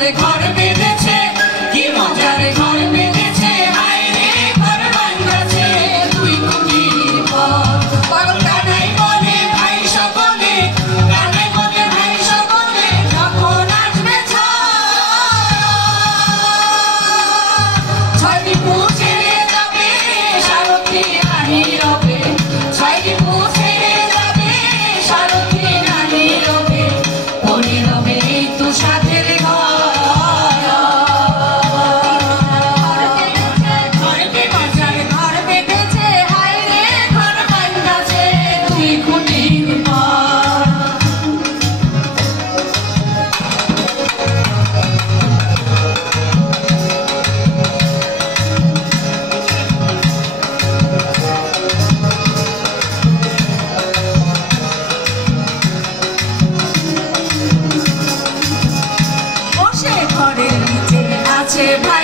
মজার ঘর বেঁধেছে, কি মজার ঘর বেঁধেছে, হায় রে ঘর ভাঙাছে দুই খুঁটির পর। পাগল কানাই বলে ভাই সকলে, কানাই বলে ভাই সকলে, যখন আসবে ছয়টি ছেড়ে যাবে সারথি নাহি রবে, ছয়টি ছেড়ে যাবে সারথি নাহি রবে, পড়ে রবে এই তো সাথের ঘর। ঘর বেঁধেছে, হায় রে ঘর ভাঙাছে দুই খুঁটির পর। বসে ঘরের নিচে আছে ভাই